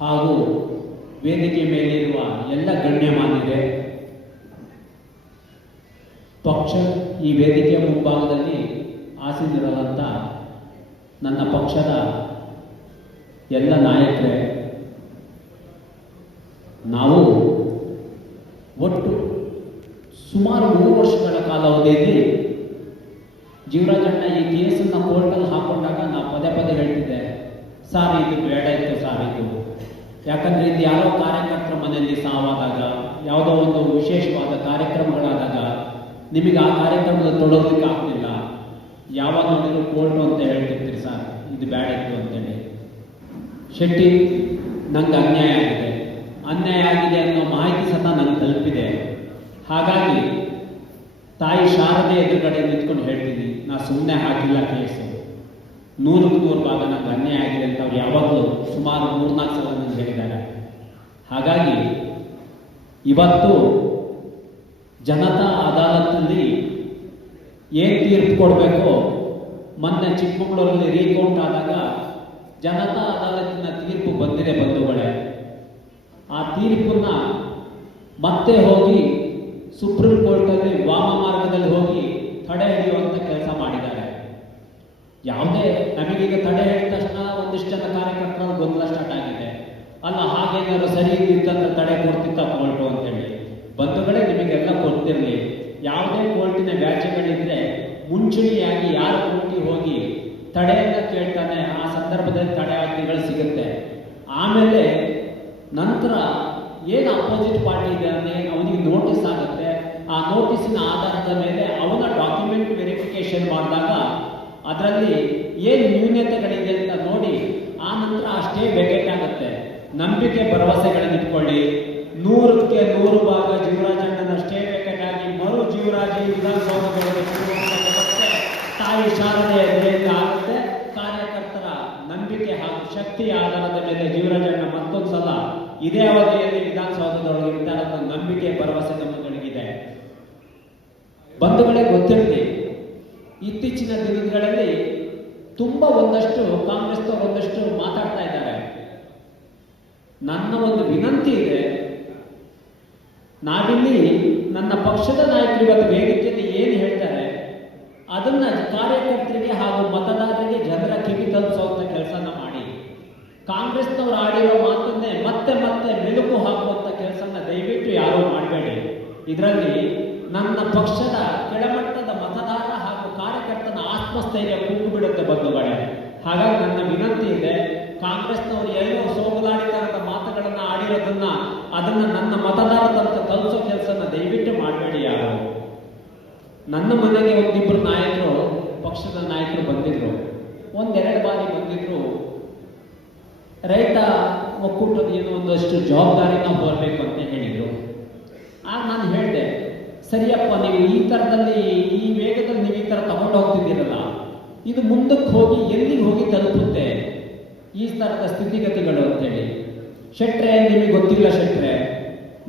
ಹಾಗೂ ವೇದಿಕೆ ಮೇಲಿರುವ ಎಲ್ಲ ಗಣ್ಯಮಾನ್ಯರೇ, ಪಕ್ಷ ಈ ವೇದಿಕೆಯ ಮುಂಭಾಗದಲ್ಲಿ ಆಸೀನರಾದಂಥ ನನ್ನ ಪಕ್ಷದ ಎಲ್ಲ ನಾಯಕರೇ, ನಾವು ಒಟ್ಟು ಸುಮಾರು 3 ವರ್ಷಗಳ ಕಾಲಾವಧಿಯಲ್ಲಿ ಜೀವರಾಜಣ್ಣ ಈ ಕೇಸನ್ನು ಕೋರ್ಟಲ್ಲಿ ಹಾಕೊಂಡಾಗ ನಾವು ಪದೇ ಪದೇ ಹೇಳ್ತಿದ್ದೆ, ಸಾರ್ ಇದು ಬೇಡ ಇತ್ತು ಸಾರ್ ಇದು, ಯಾಕಂದರೆ ಇದು ಯಾರೋ ಕಾರ್ಯಕರ್ತರ ಮನೆಯಲ್ಲಿ ಸಾವಾದಾಗ, ಯಾವುದೋ ಒಂದು ವಿಶೇಷವಾದ ಕಾರ್ಯಕ್ರಮಗಳಾದಾಗ ನಿಮಗೆ ಆ ಕಾರ್ಯಕ್ರಮದಲ್ಲಿ ತೊಡೋದಕ್ಕೆ ಆಗ್ತಿಲ್ಲ, ಯಾವಾಗ ನೋಡಿದ್ರು ಕೋರ್ಟು ಅಂತ ಹೇಳ್ತಿರ್ತೀರಿ ಸರ್, ಇದು ಬೇಡ ಇತ್ತು ಅಂತೇಳಿ. ಶೆಟ್ಟಿ, ನಂಗೆ ಅನ್ಯಾಯ ಆಗಿದೆ ಅನ್ನೋ ಮಾಹಿತಿ ಸಹ ನಂಗೆ ತಲುಪಿದೆ. ಹಾಗಾಗಿ ತಾಯಿ ಶಾರದೆ ಎದುರುಗಡೆ ನಿಂತ್ಕೊಂಡು ಹೇಳ್ತೀನಿ, ನಾ ಸುಮ್ಮನೆ ಹಾಕಿಲ್ಲ ಕೇಸು, 100% ಭಾಗ ನಂಗೆ ಅನ್ಯಾಯ ಆಗಿದೆ ಅಂತ ಅವ್ರು ಯಾವಾಗಲೂ ಸುಮಾರು 3-4 ಸಲ ನನಗೆ ಹೇಳಿದ್ದಾರೆ. ಹಾಗಾಗಿ ಇವತ್ತು ಜನತಾ ಅದಾಲತ್ನಲ್ಲಿ ಏನು ತೀರ್ಪು ಕೊಡಬೇಕು, ಮೊನ್ನೆ ಚಿಕ್ಕಮಗಳೂರಲ್ಲಿ ರೀಕೌಂಟ್ ಆದಾಗ ಜನತಾ ಅದಾಲತ್ತಿನ ತೀರ್ಪು ಬಂದಿದೆ ಬಂಧುಗಳೇ. ಆ ತೀರ್ಪನ್ನ ಮತ್ತೆ ಹೋಗಿ ಸುಪ್ರೀಂ ಕೋರ್ಟಲ್ಲಿ ವಾಮ ಮಾರ್ಗದಲ್ಲಿ ಹೋಗಿ ತಡೆ ಹಿಡಿಯುವಂಥ ಕೆಲಸ ಮಾಡಿದ್ದಾರೆ. ಯಾವುದೇ ನಮಗೀಗ ತಡೆ ಹಿಡಿದ ತಕ್ಷಣ ಒಂದಿಷ್ಟು ಜನ ಕಾರ್ಯಕರ್ತರ ಗೊಂದಲ ಸ್ಟಾರ್ಟ್ ಆಗಿದೆ, ಅಲ್ಲ ಹಾಗೇನಾದ್ರು ಸರಿ ಇದ್ದಿತ್ತಂದ್ರೆ ತಡೆ ಕೊಡ್ತಿತ್ತ ಕೋರ್ಟು ಅಂತೇಳಿ. ಬಂಧುಗಳೇ, ನಿಮಗೆಲ್ಲ ಗೊತ್ತಿರಲಿ, ಯಾವುದೇ ಕೋರ್ಟಿನ ವ್ಯಾಜ್ಯಗಳಿದ್ರೆ ಮುಂಚೂಣಿಯಾಗಿ ಯಾರ ಕೋರ್ಟಿಗೆ ಹೋಗಿ ತಡೆಯನ್ನು ಕೇಳ್ತಾನೆ, ಆ ಸಂದರ್ಭದಲ್ಲಿ ತಡೆ ಆಜ್ಞೆಗಳು ಸಿಗುತ್ತೆ. ಆಮೇಲೆ ನಂತರ ಏನು ಅಪೋಸಿಟ್ ಪಾರ್ಟಿ ಇದೆ ಅಂದರೆ ಅವನಿಗೆ ನೋಟಿಸ್ ಆಗುತ್ತೆ. ಆ ನೋಟಿಸಿನ ಆಧಾರದ ಮೇಲೆ ಅವನ ಡಾಕ್ಯುಮೆಂಟ್ ವೆರಿಫಿಕೇಶನ್ ಮಾಡಿದಾಗ ಅದರಲ್ಲಿ ಏನು ನ್ಯೂನತೆಗಳಿದೆ ಅಂತ ನೋಡಿ ಆ ನಂತರ ಆ ಸ್ಟೇ ವೆಕೇಟ್ ಆಗುತ್ತೆ. ನಂಬಿಕೆ ಭರವಸೆಗಳನ್ನು ಇಟ್ಕೊಳ್ಳಿ, 100ಕ್ಕೆ 100 ಭಾಗ ಜೀವರಾಜಣ್ಣನ ಸ್ಟೇ ವೆಕೇಟ್ ಆಗಿ ಮರು ಜೀವರಾಜಿ ವಿಧಾನಸೌಧದಲ್ಲಿ ತಾಯಿ ಶಾರದೆ ಎದುರಿಂದ ಆಗುತ್ತೆ. ಕಾರ್ಯಕರ್ತರ ನಂಬಿಕೆ ಹಾಗೂ ಶಕ್ತಿಯ ಆಧಾರದ ಮೇಲೆ ಜೀವರಾಜಣ್ಣ ಮತ್ತೊಂದು ಸಲ ಇದೇ ಅವಧಿಯಲ್ಲಿ ವಿಧಾನಸೌಧದೊಳಗೆ ಇರ್ತಾರೆ ಅನ್ನೋ ನಂಬಿಕೆ ಭರವಸೆ ನಮ್ಮಗಳಿಗಿದೆ. ಬಂಧುಗಳೇ, ಗೊತ್ತಿರಲಿ, ಇತ್ತೀಚಿನ ದಿನಗಳಲ್ಲಿ ತುಂಬಾ ಒಂದಷ್ಟು ಕಾಂಗ್ರೆಸ್ನವರು ಒಂದಷ್ಟು ಮಾತಾಡ್ತಾ ಇದ್ದಾರೆ. ನನ್ನ ಒಂದು ವಿನಂತಿ ಇದೆ, ನಾವಿಲ್ಲಿ ನನ್ನ ಪಕ್ಷದ ನಾಯಕರು ಇವತ್ತು ವೇದಿಕೆಯಲ್ಲಿ ಏನು ಹೇಳ್ತಾರೆ ಅದನ್ನ ಕಾರ್ಯಕರ್ತರಿಗೆ ಹಾಗೂ ಮತದಾರರಿಗೆ ಜನರ ಕಿವಿ ತಲುಪಿಸುವಂತ ಕೆಲಸನ ಮಾಡಿ. ಕಾಂಗ್ರೆಸ್ನವರು ಆಡಿರೋ ಮಾತನ್ನೇ ಮತ್ತೆ ಮತ್ತೆ ಮೆಲುಕು ಹಾಕುವಂತ ಕೆಲಸನ ದಯವಿಟ್ಟು ಯಾರೂ ಮಾಡಬೇಡಿ. ಇದರಲ್ಲಿ ನನ್ನ ಪಕ್ಷದ ಕೆಳಮಟ್ಟದ ಮತದಾರ ಹಾಗೂ ಕಾರ್ಯಕರ್ತನ ಆತ್ಮಸ್ಥೈರ್ಯ ಕೂಗು ಬಿಡುತ್ತೆ ಬಂಧುಗಳೇ. ಹಾಗಾಗಿ ನನ್ನ ವಿನಂತಿ ಇದೆ, ಕಾಂಗ್ರೆಸ್ನವರು ಎಲ್ಲೋ ಸೋಗಲಾಡಿತನದ ಮಾತುಗಳನ್ನ ಆಡಿರೋದನ್ನ ಅದನ್ನ ನನ್ನ ಮತದಾರ ತನಕ ತಲುಪಿಸೋ ಕೆಲಸನ ದಯವಿಟ್ಟು ಮಾಡಬೇಡಿ ಯಾರು. ನನ್ನ ಮನೆಗೆ ಒಂದಿಬ್ಬರು ನಾಯಕರು, ಪಕ್ಷದ ನಾಯಕರು ಬಂದಿದ್ರು, 1-2 ಬಾರಿ ಬಂದಿದ್ರು. ರೈತ ಒಕ್ಕೂಟದ ಏನೋ ಒಂದಷ್ಟು ಜವಾಬ್ದಾರಿನ ಹೊರಬೇಕು ಅಂತ ಹೇಳಿದ್ರು. ಆಗ ನಾನು ಹೇಳಿದೆ, ಸರಿಯಪ್ಪ, ನೀವು ಈ ಥರದಲ್ಲಿ ಈ ವೇಗದಲ್ಲಿ ನೀವು ಈ ಥರ ತಗೊಂಡು ಹೋಗ್ತಿದ್ದೀರಲ್ಲ, ಇದು ಮುಂದಕ್ಕೆ ಹೋಗಿ ಎಲ್ಲಿಗೆ ಹೋಗಿ ತಲುಪುತ್ತೆ ಈ ಥರದ ಸ್ಥಿತಿಗತಿಗಳು ಅಂತೇಳಿ. ಶೆಟ್ರೆ, ನಿಮಗೆ ಗೊತ್ತಿಲ್ಲ ಶೆಟ್ರೆ,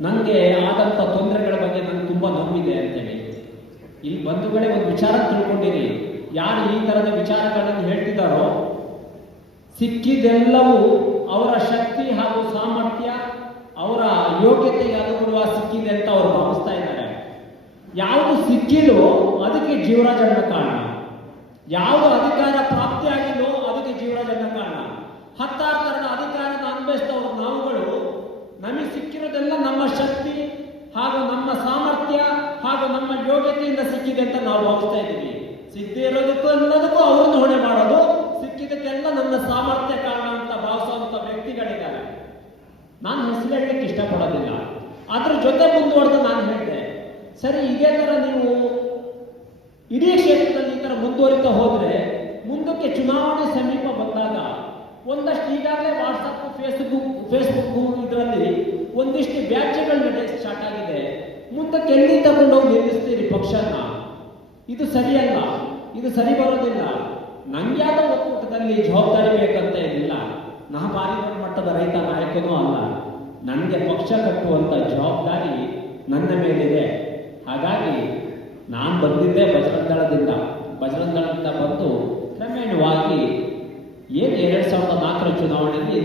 ನನಗೆ ಆದಂಥ ತೊಂದರೆಗಳ ಬಗ್ಗೆ ನನಗೆ ತುಂಬ ನೋವಿದೆ ಅಂತೇಳಿ. ಇಲ್ಲಿ ಬಂಧುಗಳೇ, ಒಂದು ವಿಚಾರ ತಿಳ್ಕೊಂಡಿರಿ, ಯಾರು ಈ ಥರದ ವಿಚಾರಗಳನ್ನು ಹೇಳ್ತಿದ್ದಾರೋ ಸಿಕ್ಕಿದೆಲ್ಲವೂ ಅವರ ಶಕ್ತಿ ಹಾಗೂ ಸಾಮರ್ಥ್ಯ, ಅವರ ಯೋಗ್ಯತೆಗೆ ಅನುಗುಣವಾಗಿ ಸಿಕ್ಕಿದೆ ಅಂತ ಅವರು ಭಾವಿಸ್ತಾ ಇದ್ದಾರೆ. ಯಾವುದು ಸಿಕ್ಕಿದೋ ಅದಕ್ಕೆ ಜೀವರಾಜಣ್ಣ ಕಾರಣ, ಯಾವುದು ಅಧಿಕಾರ ಪ್ರಾಪ್ತಿಯಾಗಿದೋ ಅದಕ್ಕೆ ಜೀವರಾಜಣ್ಣ ಕಾರಣ. 16 ಥರದ ಅಧಿಕಾರದ ಅನುಭವಿಸಿದವರು ನಾವುಗಳು, ನಮಗೆ ಸಿಕ್ಕಿರೋದೆಲ್ಲ ನಮ್ಮ ಶಕ್ತಿ ಹಾಗೂ ನಮ್ಮ ಸಾಮರ್ಥ್ಯ ಹಾಗೂ ನಮ್ಮ ಯೋಗ್ಯತೆಯಿಂದ ಸಿಕ್ಕಿದೆ ಅಂತ ನಾವು ಭಾವಿಸ್ತಾ ಇದ್ದೀವಿ. ಸಿಗದೆ ಇರೋದಕ್ಕೂ ಎಲ್ಲದಕ್ಕೂ ಅವ್ರನ್ನ ಹೊಣೆ ಮಾಡೋದು, ಸಿಕ್ಕಿದಕ್ಕೆಲ್ಲ ನನ್ನ ಸಾಮರ್ಥ್ಯ ಕಾರಣ ಅಂತ ಭಾವಿಸುವಂತ ವ್ಯಕ್ತಿಗಳಿದ್ದಾರೆ. ನಾನು ಹೆಸರು ಹೇಳಲಿಕ್ಕೆ ಇಷ್ಟಪಡೋದಿಲ್ಲ. ಅದ್ರ ಜೊತೆ ಮುಂದುವರೆದು ನಾನು ಹೇಳಿದೆ, ಸರಿ ಇದೇ ಥರ ನೀವು ಇಡೀ ಕ್ಷೇತ್ರದಲ್ಲಿ ಈ ಥರ ಮುಂದುವರಿತಾ ಹೋದರೆ ಮುಂದಕ್ಕೆ ಚುನಾವಣೆ ಸಮೀಪ ಬಂದಾಗ ಒಂದಷ್ಟು ಈಗಾಗಲೇ ವಾಟ್ಸಪ್ ಫೇಸ್ಬುಕ್ ಇದರಲ್ಲಿ ಒಂದಿಷ್ಟು ವ್ಯಾಜ್ಯಗಳು ನಡೆಯಕ್ಕೆ ಸ್ಟಾರ್ಟ್ ಆಗಿದೆ. ಮುಂದಕ್ಕೆ ಎಲ್ಲಿ ತಗೊಂಡೋಗಿ ನಿಲ್ಲಿಸ್ತೀರಿ ಪಕ್ಷನ? ಇದು ಸರಿಯಲ್ಲ, ಇದು ಸರಿ ಬರೋದಿಲ್ಲ. ನಂಗೆ ಯಾವುದೋ ಒಕ್ಕೂಟದಲ್ಲಿ ಜವಾಬ್ದಾರಿ ಬೇಕಂತ ಏನಿಲ್ಲ, ನಾ ಭಾರಿ ಮಟ್ಟದ ರೈತ ನಾಯಕನೂ ಅಲ್ಲ. ನನಗೆ ಪಕ್ಷ ಕಟ್ಟುವಂಥ ಜವಾಬ್ದಾರಿ ನನ್ನ ಮೇಲಿದೆ. ಹಾಗಾಗಿ ನಾನು ಬಂದಿದ್ದೆ ಬಜರಂಗದಳದಿಂದ ಬಂದು ಕ್ರಮೇಣವಾಗಿ ಏನು 2004 ಚುನಾವಣೆಯಲ್ಲಿ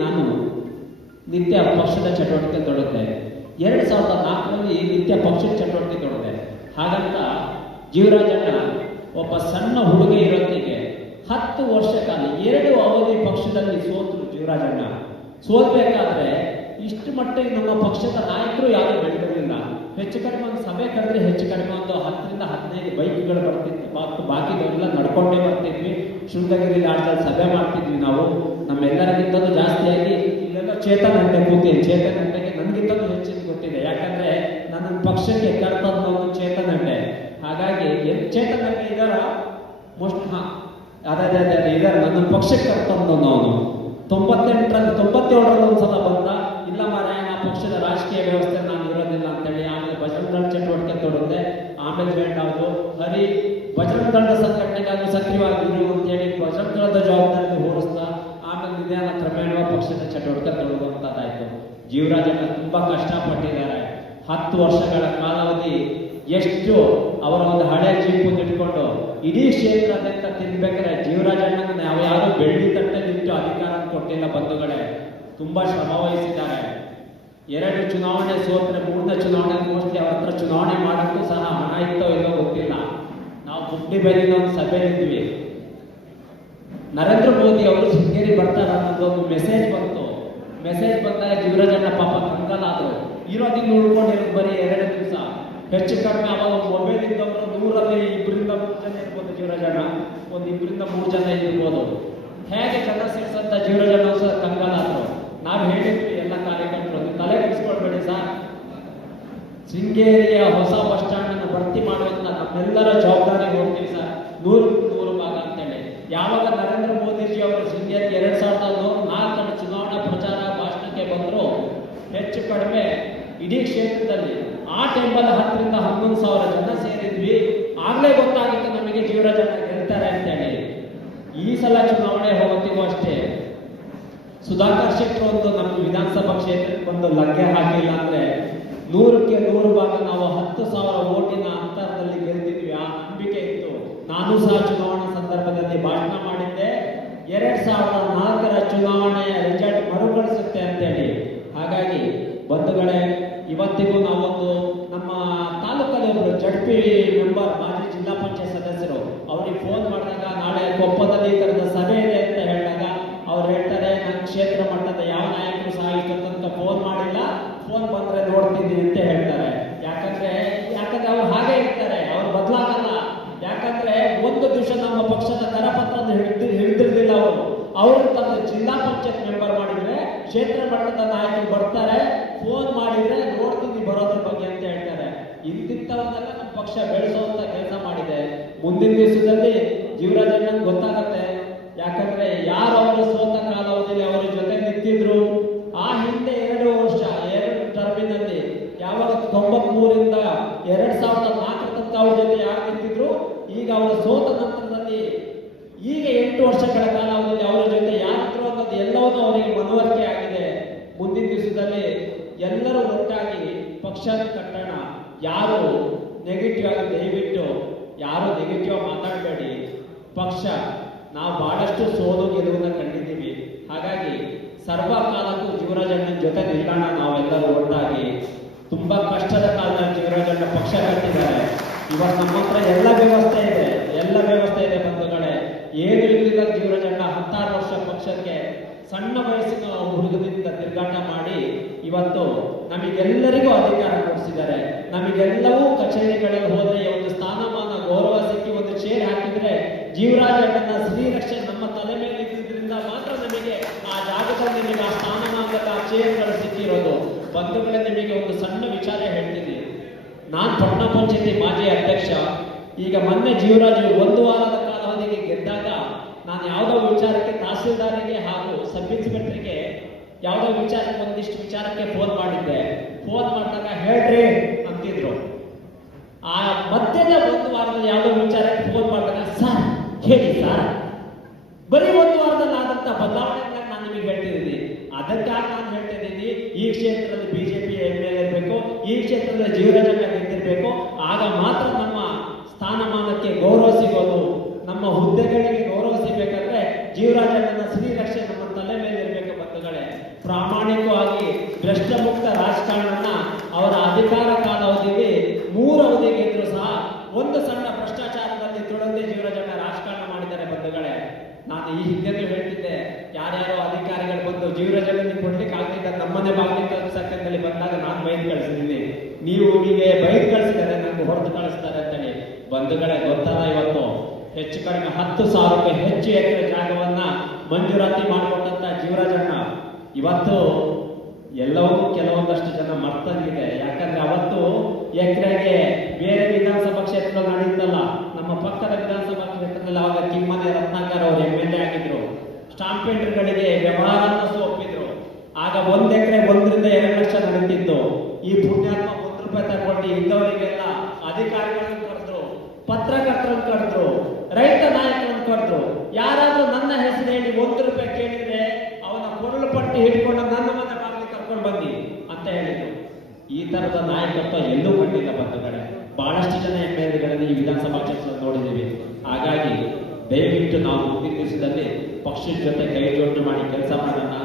ನಿತ್ಯ ಪಕ್ಷದ ಚಟುವಟಿಕೆ ತೊಡಗಿದೆ. 2004ರಲ್ಲಿ ನಿತ್ಯ ಪಕ್ಷದ ಚಟುವಟಿಕೆ ತೊಡಗಿದೆ. ಹಾಗಂತ ಜೀವರಾಜಣ್ಣ ಒಬ್ಬ ಸಣ್ಣ ಹುಡುಗ ಇರೋತ್ತಿಗೆ 10 ವರ್ಷ ಕಾಲ 2 ಅವಧಿ ಪಕ್ಷದಲ್ಲಿ ಸೋತರು. ಜೀವರಾಜಣ್ಣ ಸೋಲ್ಬೇಕಾದ್ರೆ ಇಷ್ಟು ಮಟ್ಟಿಗೆ ನಮ್ಮ ಪಕ್ಷದ ನಾಯಕರು ಯಾರು ಬೆಳೆದಿರಲಿಲ್ಲ. ಹೆಚ್ಚು ಕಡಿಮೆ ಒಂದು ಸಭೆ ಕರೆದ್ರೆ ಹೆಚ್ಚು ಕಡಿಮೆ ಒಂದು 10ರಿಂದ 15 ಬೈಕ್ಗಳು ಬರ್ತಿದ್ವಿ. ಬಾಕಿದವರೆಲ್ಲ ನಡ್ಕೊಂಡೇ ಬರ್ತಿದ್ವಿ. ಶೃಂಗಗಿರಿ ಲಾಡ್ಜಲ್ಲಿ ಸಭೆ ಮಾಡ್ತಿದ್ವಿ ನಾವು. ನಮ್ಮೆಲ್ಲರಿಗಿಂತಲೂ ಜಾಸ್ತಿಯಾಗಿ ಇಲ್ಲೆಲ್ಲ ಚೇತನ್ ಗಂಟೆ ಕೂತೀನಿ. ಚೇತನ್ ಗಂಟೆಗೆ ನನಗಿಂತಲೂ ಹೆಚ್ಚಿನ ಗೊತ್ತಿದೆ. ಯಾಕಂದ್ರೆ ನನ್ನ ಪಕ್ಷಕ್ಕೆ ಕರ್ತದ್ದು ಒಂದು ಚೇತನ್ ಗಂಟೆ. ಹಾಗಾಗಿ ಚೇತನ್ ಗಂಟೆ ಇದಾರ ಮೋಸ್ಟ್ ಅದೇ ಇದಾರೆ ನನ್ನ ಪಕ್ಷಕ್ಕೆ ಕರ್ತಂದು ಅವನು 97ರಲ್ಲಿ ಒಂದ್ಸಲ ಬಂದ. ಇಲ್ಲ ಮಾರಾಯ ನಾ ಪಕ್ಷದ ರಾಜಕೀಯ ವ್ಯವಸ್ಥೆ ನಾನು ಇರೋದಿಲ್ಲ ಅಂತೇಳಿ ಆಮೇಲೆ ಬಜರಂಗ ದಳ ಚಟುವಟಿಕೆ ತೊಡಗಿದೆ. ಆಮೇಲೆ ಬೇಡಾವುದು ಹರಿ ಬಜರಂಗ ದಳದ ಸಂಘಟನೆಗಾಗಿ ಸಕ್ರಿಯವಾಗಿರು ಅಂತೇಳಿ ಬಜರಂಗ ದಳದ ಜವಾಬ್ದಾರಿ ಹೊರಿಸ್ತಾ ಆಮೇಲೆ ನಿಧಾನ ಕ್ರಮೇಣ ಪಕ್ಷದ ಚಟುವಟಿಕೆ ತೊಡಗುವಂತದ್ದಾಯ್ತು. ಜೀವರಾಜಣ್ಣ ತುಂಬಾ ಕಷ್ಟಪಟ್ಟಿದ್ದಾರೆ. 10 ವರ್ಷಗಳ ಕಾಲಾವಧಿ ಎಷ್ಟು ಅವರ ಒಂದು ಹಳೆ ಜೀಪು ಇಟ್ಕೊಂಡು ಇಡೀ ಕ್ಷೇತ್ರದಿಂದ ತಿನ್ಬೇಕಾದ್ರೆ ಜೀವರಾಜಣ್ಣನ ನಾವು ಯಾರು ಬೆಳ್ಳಿ ತಟ್ಟಲ್ಲಿ ಇಟ್ಟು ಅಧಿಕಾರ ಕೊಟ್ಟಿಲ್ಲ ಬಂಧುಗಳೇ. ತುಂಬಾ ಶ್ರಮ ವಹಿಸಿದ್ದಾರೆ. 2 ಚುನಾವಣೆ ಸೋತ್ರೆ 3ನೇ ಚುನಾವಣೆ ಮೋಸ್ಟ್ಲಿ ಅವ್ರ ಹತ್ರ ಚುನಾವಣೆ ಮಾಡೋಕ್ಕೂ ಸಹ ಹಣ ಇತ್ತೋ ಇಲ್ಲೋ ಗೊತ್ತಿಲ್ಲ. ನಾವು ಗುಡ್ಡಿ ಬೈಲಿನ ಒಂದು ಸಭೆಯಲ್ಲಿದ್ವಿ. ನರೇಂದ್ರ ಮೋದಿ ಅವರು ಶೃಂಗೇರಿ ಬರ್ತಾರ ಅನ್ನೋದು ಒಂದು ಮೆಸೇಜ್ ಬಂತು. ಮೆಸೇಜ್ ಬಂದಾಗ ಜೀವರಾಜಣ್ಣ ಪಾಪ ಕಂಗಾಲಾದ್ರು. ಇರೋದಿಲ್ಲ ಉಳ್ಕೊಂಡಿರೋದು ಬರೀ 2 ದಿವಸ. ಹೆಚ್ಚು ಕಡಿಮೆ ಅವಾಗ ಮೊಬೈಲ್ ಇದ್ದವರು 100ರಲ್ಲಿ 2ರಿಂದ 3 ಜನ ಇರ್ಬೋದು. ಜೀವರಾಜಣ್ಣ ಒಂದು 2ರಿಂದ 3 ಜನ ಇರ್ಬೋದು. ಹೇಗೆ ಜನ ಸೇರಿಸಂತ ಜೀವರಾಜಣ್ಣ ಸಹ ಕಂಗಾಲಾದ್ರು. ನಾವು ಹೇಳಿದ್ವಿ ಎಲ್ಲ ಕಾರ್ಯಕರ್ತರು ತಲೆ ಕೆಡಿಸ್ಕೊಳ್ಬೇಡಿ ಸರ್, ಶೃಂಗೇರಿಯ ಹೊಸ ಬಸ್ ಸ್ಟ್ಯಾಂಡ್ ಅನ್ನು ಭರ್ತಿ ಮಾಡುವಂತ ನಮ್ಮೆಲ್ಲರ ಜವಾಬ್ದಾರಿ ಹೋಗ್ತೀವಿ ಸರ್ 100% ಭಾಗ ಅಂತೇಳಿ. ಯಾವಾಗ ನರೇಂದ್ರ ಮೋದಿಜಿ ಅವರು ಶೃಂಗೇರಿಗೆ 2004ರ ಚುನಾವಣಾ ಪ್ರಚಾರ ಭಾಷಣಕ್ಕೆ ಬಂದರು, ಹೆಚ್ಚು ಕಡಿಮೆ ಇಡೀ ಕ್ಷೇತ್ರದಲ್ಲಿ ಆ ಟೈಮಲ್ಲಿ 10ರಿಂದ 11,000 ಜನ ಸೇರಿದ್ವಿ. ಆಗ್ಲೇ ಗೊತ್ತಾಗಿತ್ತು ನಮಗೆ ಜೀವರಾಜಣ್ಣ ಗೆಲ್ತಾರೆ ಅಂತೇಳಿ. ಈ ಸಲ ಚುನಾವಣೆ ಹೋಗೋತ್ತಿಗೂ ಅಷ್ಟೇ ಸುಧಾಕರ್ ಶೆಟ್ಟರ್ ಒಂದು ನಮ್ಮ ವಿಧಾನಸಭಾ ಕ್ಷೇತ್ರಕ್ಕೆ ಬಂದು ಲಗ್ಗೆ ಹಾಕಿಲ್ಲ ಅಂದ್ರೆ 100ಕ್ಕೆ 100 ಭಾಗ ನಾವು 10,000 ಓಟಿನ ಅಂತರದಲ್ಲಿ ಗೆಲ್ತಿದ್ವಿ. ಆ ನಂಬಿಕೆ ಇತ್ತು. ನಾನು ಸಹ ಚುನಾವಣಾ ಸಂದರ್ಭದಲ್ಲಿ ಭಾಷಣ ಮಾಡಿದ್ದೆ 2004ರ ಚುನಾವಣೆಯ ರಿಸಲ್ಟ್ ಮರುಕಳಿಸುತ್ತೆ ಅಂತೇಳಿ. ಹಾಗಾಗಿ ಬಂಧುಗಳೇ, ಇವತ್ತಿಗೂ ನಾವೊಂದು ನಮ್ಮ ತಾಲೂಕಲ್ಲಿ ಒಬ್ಬರು ಜಡ್ಪಿ ಮೆಂಬರ್ ಮಾಜಿ ಜಿಲ್ಲಾ ಪಂಚಾಯತ್ ಸದಸ್ಯರು ಅವ್ರಿಗೆ ಫೋನ್ ಮಾಡಿದಾಗ ನಾಳೆ ಕೊಪ್ಪದಲ್ಲಿ ಈ ಥರದ ಸಭೆ ಇದೆ ಅಂತ ಹೇಳಿದಾಗ ಅವ್ರು ಹೇಳ್ತಾರೆ ನನ್ನ ಕ್ಷೇತ್ರ ಮಟ್ಟದ ಯಾವ ನಾಯಕರು ಸಹ ಇಷ್ಟೊತ್ತಂತ ಫೋನ್ ಮಾಡಿಲ್ಲ, ಫೋನ್ ಬಂದ್ರೆ ನೋಡ್ತಿದ್ದೀನಿ ಅಂತ ಹೇಳ್ತಾರೆ. ಯಾಕಂದ್ರೆ ಅವ್ರು ಹಾಗೆ ಇರ್ತಾರೆ, ಅವ್ರು ಬದಲಾಗಲ್ಲ. ಯಾಕಂದ್ರೆ ಒಂದು ದಿವಸ ನಮ್ಮ ಪಕ್ಷದ ಕರಪತ್ರ ಹಿಡಿದಿರ್ಲಿಲ್ಲ. ಅವರು ತನ್ನ ಜಿಲ್ಲಾ ಪಂಚಾಯತ್ ಮೆಂಬರ್ ಮಾಡಿದ್ರೆ ಕ್ಷೇತ್ರ ಮಟ್ಟದ ನಾಯಕರು ಬರ್ತಾರೆ, ಫೋನ್ ಮಾಡಿದ್ರೆ ನೋಡ್ತೀನಿ ಬರೋದ್ರ ಬಗ್ಗೆ ಅಂತ ಹೇಳ್ತಾರೆ. ಇಂತಿಂತವನ್ನೆಲ್ಲ ನಮ್ಮ ಪಕ್ಷ ಬೆಳೆಸುವಂತ ಕೆಲಸ ಮಾಡಿದೆ. ಮುಂದಿನ ದಿವಸದಲ್ಲಿ ಜೀವರಾಜಣ್ಣ ಗೊತ್ತಾಗತ್ತೆ. ಯಾಕಂದ್ರೆ ಯಾರು ಅವರು ಸೋತ ಕಾಲಾವಧಿಯಲ್ಲಿ ಅವರ ಜೊತೆ ನಿಂತಿದ್ರು. ಆ ಹಿಂದೆ 2 ವರ್ಷ 2 ಟರ್ಮಿನಲ್ಲಿ ಯಾವಾಗ 93ರಿಂದ 2004 ತನಕ ಅವ್ರ ಜೊತೆ ಯಾರು ನಿಂತಿದ್ರು, ಈಗ ಅವರು ಸೋತ ನಂತರದಲ್ಲಿ ಈಗ 8 ವರ್ಷಗಳ ಕಾಲಾವಧಿಯಲ್ಲಿ ಅವರ ಜೊತೆ ಯಾರಿದ್ರು ಅನ್ನೋದು ಎಲ್ಲವನ್ನೂ ಅವರಿಗೆ ಮನವರಿಕೆ ಆಗಿದೆ. ಮುಂದಿನ ದಿವಸದಲ್ಲಿ ಎಲ್ಲರೂ ಒಟ್ಟಾಗಿ ಪಕ್ಷ ಕಟ್ಟೋಣ. ಯಾರು ನೆಗೆಟಿವ್ ಆಗಿ ದಯವಿಟ್ಟು ಯಾರು ನೆಗೆಟಿವ್ ಮಾತಾಡಬೇಡಿ. ಪಕ್ಷ ನಾವು ಬಹಳಷ್ಟು ಸೋಲು ಗೆಲುವನ್ನ ಕಂಡಿದ್ದೀವಿ. ಹಾಗಾಗಿ ಸರ್ವಕಾಲಕ್ಕೂ ಜೀವರಾಜಣ್ಣನ ಜೊತೆ ನಿಲ್ಲೋಣ ನಾವೆಲ್ಲರೂ ಒಟ್ಟಾಗಿ. ತುಂಬಾ ಕಷ್ಟದ ಕಾಲದಲ್ಲಿ ಜೀವರಾಜಣ್ಣ ಪಕ್ಷ ಕಟ್ಟಿದ್ದಾರೆ. ಇವತ್ತು ನಮ್ಮ ಹತ್ರ ಎಲ್ಲ ವ್ಯವಸ್ಥೆ ಇದೆ ಬಂಧುಗಳೇ. ಏನು ಇಲ್ಲಿದ್ದ ಜೀವರಾಜಣ್ಣ 16 ವರ್ಷ ಪಕ್ಷಕ್ಕೆ ಸಣ್ಣ ವಯಸ್ಸಿನ ಹುಡುಗದಿಂದ ತಿರುಗಾಟ ಮಾಡಿ ಇವತ್ತು ನಮಗೆಲ್ಲರಿಗೂ ಅಧಿಕಾರ ಕೊಡಿಸಿದ್ದಾರೆ. ನಮಗೆಲ್ಲವೂ ಕಚೇರಿಗಳಲ್ಲಿ ಹೋದ್ರೆ ಒಂದು ಸ್ಥಾನಮಾನ ಗೌರವ ಸಿಕ್ಕಿ ಒಂದು ಚೇರ್ ಹಾಕಿದ್ರೆ ಜೀವರಾಜಣ್ಣನ ಶ್ರೀರಕ್ಷೆ ನಮ್ಮ ತಲೆ ಮೇಲೆ ಇದ್ದಿದ್ರಿಂದ ಮಾತ್ರ ನಮಗೆ ಆ ಜಾಗದಲ್ಲಿ ನಿಮಗೆ ಆ ಸ್ಥಾನಮಾನದ ಆ ಚೇರ್ಗಳು ಸಿಕ್ಕಿರೋದು. ಬಂಧುಗಳೇ, ನಿಮಗೆ ಒಂದು ಸಣ್ಣ ವಿಚಾರ ಹೇಳ್ತೀನಿ. ನಾನು ಪಟ್ಟಣ ಪಂಚಾಯತಿ ಮಾಜಿ ಅಧ್ಯಕ್ಷ. ಈಗ ಮೊನ್ನೆ ಜೀವರಾಜ್ 1 ವಾರದ ಕಾಲಾವಧಿಗೆ ಗೆದ್ದಾಗ ನಾನು ಯಾವುದೋ ವಿಚಾರಕ್ಕೆ ತಹಸೀಲ್ದಾರಿಗೆ ಹಾಗೂ ಸಬ್ ಇನ್ಸ್ಪೆಕ್ಟರ್ಗೆ ಯಾವುದೋ ವಿಚಾರಕ್ಕೆ ಒಂದಿಷ್ಟು ವಿಚಾರಕ್ಕೆ ಫೋನ್ ಮಾಡಿದ್ದೆ. ಫೋನ್ ಮಾಡಿದಾಗ ಹೇಳ್ರಿ ಅಂತಿದ್ರು. ಆ ಮಧ್ಯದ 1 ವಾರದಲ್ಲಿ ಯಾವುದೋ ವಿಚಾರಕ್ಕೆ ಫೋನ್ ಮಾಡಿದಾಗ ಸರ್ ಹೇಳಿ ಸರ್, ಬರೀ 1 ವಾರದಲ್ಲಿ ಆದಂತ ಬದಲಾವಣೆಗಳನ್ನ ನಾನು ನಿಮಗೆ ಹೇಳ್ತಿದ್ದೀನಿ. ಅದಕ್ಕಾಗಿ ನಾನು ಹೇಳ್ತಿದ್ದೀನಿ, ಈ ಕ್ಷೇತ್ರದಲ್ಲಿ ಬಿಜೆಪಿ MLA ಇರಬೇಕು, ಈ ಕ್ಷೇತ್ರದಲ್ಲಿ ಜೀವರಾಜಣ್ಣ ಗೆದ್ದಿರಬೇಕು. ಆಗ ಮಾತ್ರ ನಮ್ಮ ಸ್ಥಾನಮಾನಕ್ಕೆ ಗೌರವ ಸಿಗೋದು. ನಮ್ಮ ಹುದ್ದೆಗಳಿಗೆ ಗೌರವ ಸಿಗಬೇಕಾದ್ರೆ ಜೀವರಾಜಣ್ಣನ ಶ್ರೀರಕ್ಷೆ ನಮ್ಮ ತಲೆ ಮೇಲೆ ಇರಬೇಕು ಬಂಧುಗಳೇ. ಪ್ರಾಮಾಣಿಕವಾಗಿ ಅಧಿಕಾರ ಕಾಲಾವಧಿಯಲ್ಲಿ 3 ಅವಧಿಗೆ ಇದ್ರು ಸಹ ಒಂದು ಸಣ್ಣ ಭ್ರಷ್ಟಾಚಾರದಲ್ಲಿ ತುಳಂದೆ ಜೀವರಾಜಣ್ಣ ರಾಜಕಾರಣ ಮಾಡಿದ್ದಾರೆ ಬಂಧುಗಳೇ. ನಾನು ಈ ಹಿಂದೆನೂ ಹೇಳ್ತಿದ್ದೆ, ಯಾರ್ಯಾರೋ ಅಧಿಕಾರಿಗಳು ಬಂದು ಜೀವರಾಜಣ್ಣನಿಗೆ ಕೊಡ್ಲಿಕ್ಕೆ ಆಗ್ತಿದ್ದ ನಮ್ಮನೆ ಬಾಗ್ಲಿಕ್ಕೆ ಸೆಕೆಂಡ್ನಲ್ಲಿ ಬಂದಾಗ ನಾನು ಬೈದು ಕಳಿಸಿದ್ದೀನಿ, ನೀವು ಹೀಗೆ ಬೈದು ಕಳಿಸಿದ್ದಾರೆ ನನಗೆ ಹೊಡೆದು ಕಳಿಸ್ತಾರೆ ಅಂತೇಳಿ. ಬಂಧುಗಳೇ, ಗೊತ್ತಲ್ಲ ಇವತ್ತು ಹೆಚ್ಚು ಕಡಿಮೆ 10,000 ರೂಪಾಯಿ ಹೆಚ್ಚು ಎಕರೆ ಜಾಗವನ್ನ ಮಂಜೂರಾತಿ ಮಾಡಿಕೊಂಡಂತ ಜೀವರಾಜಣ್ಣ ಇವತ್ತು ಎಲ್ಲವೂ ಕೆಲವೊಂದಷ್ಟು ಜನ ಮರ್ತಂಗಿದೆ. ಯಾಕಂದ್ರೆ ಅವತ್ತು ಎಕರೆಗೆ ಬೇರೆ ವಿಧಾನಸಭಾ ಕ್ಷೇತ್ರ ನಡೆಯುತ್ತಲ್ಲ, ನಮ್ಮ ಪಕ್ಕದ ವಿಧಾನಸಭಾ ಕ್ಷೇತ್ರದಲ್ಲಿ ಅವಾಗ ಕಿಮ್ಮನೆ ರತ್ನಾಕರ್ ಅವರು MLA ಆಗಿದ್ರು. ಸ್ಟಾಂಪೇಟರ್ಗಳಿಗೆ ವ್ಯವಹಾರ ಒಪ್ಪಿದ್ರು. ಆಗ 1 ಎಕರೆ 1 ರಿಂದ 2 ಲಕ್ಷ ನಡೀತಿತ್ತು. ಈ ಪುಣ್ಯಾತ್ಮ 1 ರೂಪಾಯಿ ತಗೊಂಡು ಇದ್ದವರಿಗೆಲ್ಲ ಅಧಿಕಾರಿಗಳನ್ನು ಕರೆದ್ರು, ಪತ್ರಕರ್ತರನ್ನು ಕರೆದ್ರು, ರೈತ ನಾಯಕರನ್ನು ಕರೆದ್ರು. ಯಾರಾದ್ರೂ ನನ್ನ ಹೆಸರು ಹೇಳಿ 1 ರೂಪಾಯಿ ಕೇಳಿದ್ರೆ ಅವನ ಕೊರಳು ಪಟ್ಟಿ ಹಿಡ್ಕೊಂಡು ನನ್ನ ಮನೆ ಬಾಗಿಲಿಗೆ ಕರ್ಕೊಂಡು ಬನ್ನಿ ಅಂತ ಹೇಳಿದ್ರು. ಈ ತರದ ನಾಯಕತ್ವ ಎಲ್ಲೂ ಕಂಡಿಲ್ಲ ಬಂಧುಗಳೇ. ಬಹಳಷ್ಟು ಜನ MLAಗಳಲ್ಲಿ ಈ ವಿಧಾನಸಭಾ ಕ್ಷೇತ್ರ ನೋಡಿದ್ದೀವಿ. ಹಾಗಾಗಿ ದಯವಿಟ್ಟು ನಾವು ಮುಂದಿನ ದಿವಸದಲ್ಲಿ ಪಕ್ಷದ ಜೊತೆ ಕೈ ಜೋಡಣೆ ಮಾಡಿ ಕೆಲಸ ಮಾಡೋಣ.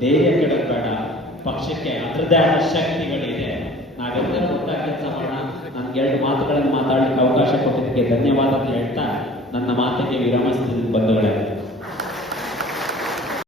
ಧೈರ್ಯ ಕೆಡೋದು ಬೇಡ. ಪಕ್ಷಕ್ಕೆ ಅದರದ್ದೇ ಆದ ಶಕ್ತಿಗಳಿದೆ. ನಾವೆಲ್ಲರೂ ಒಟ್ಟಾಗಿ ಕೆಲಸ ಮಾಡೋಣ. ನನ್ಗೆ 2 ಮಾತುಗಳನ್ನು ಮಾತಾಡಲಿಕ್ಕೆ ಅವಕಾಶ ಕೊಟ್ಟಿದ್ದಕ್ಕೆ ಧನ್ಯವಾದ ಹೇಳ್ತಾ ನನ್ನ ಮಾತಿಗೆ ವಿರಾಮಿಸ್ತೀನಿ ಬಂಧುಗಳೇ.